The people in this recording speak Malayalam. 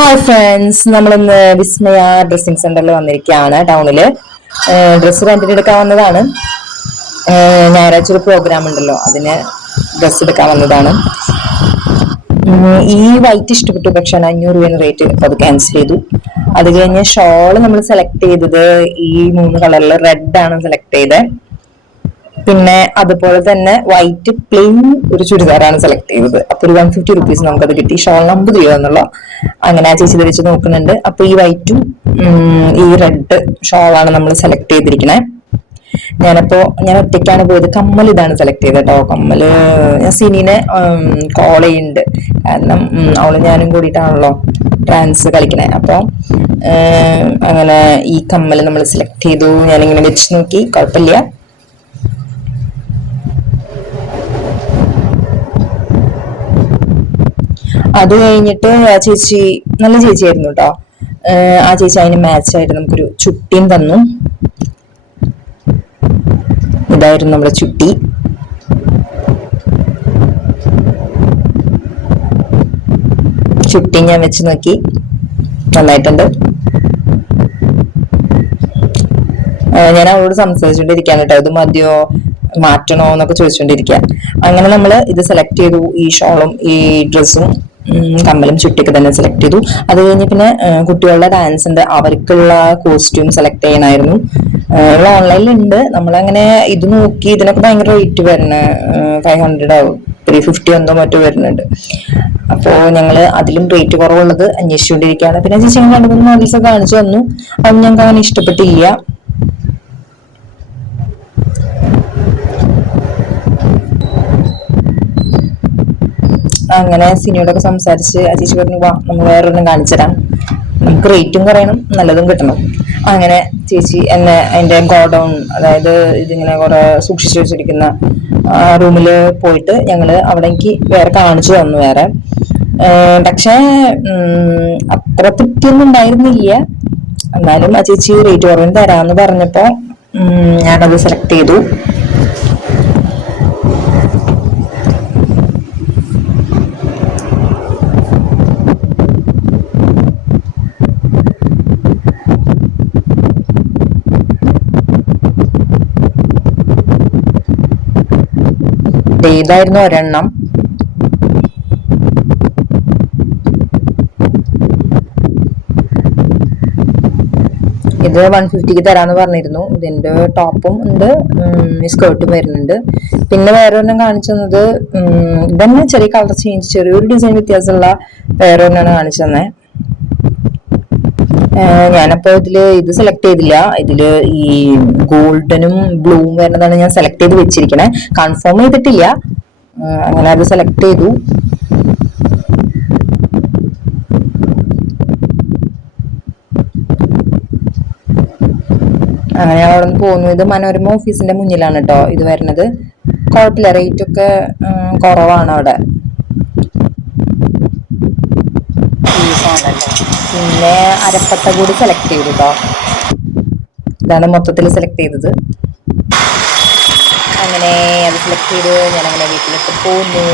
ഹായ് ഫ്രണ്ട്സ്, നമ്മളിന്ന് വിസ്മയ ഡ്രസ്സിംഗ് സെന്ററിൽ വന്നിരിക്കുകയാണ്. ടൗണില് ഡ്രസ്സ് റെന്റിന് എടുക്കാൻ വന്നതാണ്. ഞായറാഴ്ച ഒരു പ്രോഗ്രാം ഉണ്ടല്ലോ, അതിന് ഡ്രസ്സ് എടുക്കാൻ വന്നതാണ്. ഈ വൈറ്റ് ഇഷ്ടപ്പെട്ടു, പക്ഷെ 500 രൂപയാണ് റേറ്റ്. അത് ക്യാൻസൽ ചെയ്തു. അത് കഴിഞ്ഞ് ഷോള് നമ്മൾ സെലക്ട് ചെയ്തത് ഈ 3 കളറിൽ റെഡ് ആണ് സെലക്ട് ചെയ്തത്. പിന്നെ അതുപോലെ തന്നെ വൈറ്റ് പ്ലെയിൻ ഒരു ചുരിദാറാണ് സെലക്ട് ചെയ്തത്. അപ്പൊ ഒരു 150 നമുക്കത് കിട്ടി. ഷോൾ 50 രൂപ എന്നുള്ള. അങ്ങനെ ആ ചേച്ചി ധരിച്ച് നോക്കുന്നുണ്ട്. അപ്പൊ ഈ വൈറ്റും ഈ റെഡ് ഷോളാണ് നമ്മൾ സെലക്ട് ചെയ്തിരിക്കുന്നത്. ഞാൻ ഒറ്റയ്ക്കാണ് പോയത്. കമ്മൽ ഇതാണ് സെലക്ട് ചെയ്തത് കേട്ടോ. കമ്മല് ഞാൻ സിനിനെ കോൾ ചെയ്യുന്നുണ്ട്. കാരണം അവള് ഞാനും കൂടിയിട്ടാണല്ലോ ഡാൻസ് കളിക്കണേ. അപ്പൊ അങ്ങനെ ഈ കമ്മൽ നമ്മൾ സെലക്ട് ചെയ്തു. ഞാനിങ്ങനെ വെച്ച് നോക്കി, കുഴപ്പമില്ല. അത് കഴിഞ്ഞിട്ട് ആ ചേച്ചി നല്ല ചേച്ചിയായിരുന്നു കേട്ടോ. ആ ചേച്ചി അതിന് മാച്ചായിട്ട് നമുക്കൊരു ചുട്ടിയും തന്നു. ഇതായിരുന്നു നമ്മുടെ ചുട്ടി. ചുട്ടി ഞാൻ വെച്ച് നോക്കി, നന്നായിട്ടുണ്ട്. ഞാൻ അവളോട് സംസാരിച്ചുകൊണ്ടിരിക്കുകയാണ് കേട്ടോ, ഇത് മതിയോ മാറ്റണോ എന്നൊക്കെ ചോദിച്ചുകൊണ്ടിരിക്കുക. അങ്ങനെ നമ്മൾ ഇത് സെലക്ട് ചെയ്തു. ഈ ഷോളും ഈ ഡ്രസ്സും കമ്മലും ചുട്ടിയൊക്കെ തന്നെ സെലക്ട് ചെയ്തു. അത് കഴിഞ്ഞ് പിന്നെ കുട്ടികളുടെ ഡാൻസ് ഉണ്ട്, അവർക്കുള്ള കോസ്റ്റ്യൂം സെലക്ട് ചെയ്യണമായിരുന്നു. ഓൺലൈനിലുണ്ട്. നമ്മളങ്ങനെ ഇത് നോക്കി. ഇതിനൊക്കെ ഭയങ്കര റേറ്റ് വരുന്നത് 500 ആവും, 350 എന്തോ മറ്റോ വരുന്നുണ്ട്. അപ്പോൾ ഞങ്ങള് അതിലും റേറ്റ് കുറവുള്ളത് അന്വേഷിച്ചുകൊണ്ടിരിക്കുകയാണ്. പിന്നെ ചേച്ചി 2-3 മോഡൽസ് കാണിച്ചു തന്നു. അത് ഞങ്ങൾക്ക് അങ്ങനെ ഇഷ്ടപ്പെട്ടില്ല. അങ്ങനെ സിനിയോടൊക്കെ സംസാരിച്ച് ആ ചേച്ചി പറഞ്ഞു, വാ നമ്മൾ വേറൊരെണ്ണം കാണിച്ചു തരാം, നമുക്ക് റേറ്റും കുറയണം, നല്ലതും കിട്ടണം. അങ്ങനെ ചേച്ചി എന്നെ അതിന്റെ ഗോഡൗൺ, അതായത് ഇതിങ്ങനെ കുറെ സൂക്ഷിച്ചു വെച്ചിരിക്കുന്ന റൂമില് പോയിട്ട് ഞങ്ങള് അവിടെ എനിക്ക് വേറെ കാണിച്ചു തന്നു വേറെ. പക്ഷേ അത്ര തൃപ്തിയൊന്നും ഉണ്ടായിരുന്നില്ല. എന്നാലും ആ ചേച്ചി റേറ്റ് കുറവിന് തരാന്ന് പറഞ്ഞപ്പോ ഞാനത് സെലക്ട് ചെയ്തു. ഇതായിരുന്നു ഒരെണ്ണം. ഇത് 150 തരാന്ന് പറഞ്ഞിരുന്നു. ഇതിന്റെ ടോപ്പും ഉണ്ട്, സ്കേർട്ടും വരുന്നുണ്ട്. പിന്നെ വേറെ ഒരെണ്ണം കാണിച്ചു തന്നത് ഇതന്നെ ചെറിയ കളർ ചേഞ്ച്, ചെറിയൊരു ഡിസൈൻ വ്യത്യാസമുള്ള വേറെ ഒരെണ്ണമാണ് കാണിച്ചു തന്നെ. ഞാനപ്പോ ഇത് സെലക്ട് ചെയ്തില്ല. ഇതില് ഈ ഗോൾഡനും ബ്ലൂവും വരുന്നതാണ് ഞാൻ സെലക്ട് ചെയ്ത് വെച്ചിരിക്കണേ. കൺഫേം ചെയ്തിട്ടില്ല. അങ്ങനെ അത് സെലക്ട് ചെയ്തു. അങ്ങനെ ഞാൻ അവിടെ നിന്ന് പോന്നു. ഇത് മനോരമ ഓഫീസിന്റെ മുന്നിലാണ് കേട്ടോ ഇത് വരുന്നത്. കുഴപ്പമില്ല, റേറ്റ് ഒക്കെ കുറവാണ് അവിടെ. പിന്നെ അരപ്പട്ട കൂടി സെലക്ട് ചെയ്തു കേട്ടോ. ഇതാണ് മൊത്തത്തിൽ സെലക്ട് ചെയ്തത്. അങ്ങനെ അത് സെലക്ട് ചെയ്ത് ഞാൻ അങ്ങനെ വീട്ടിലേക്ക് പോന്നു.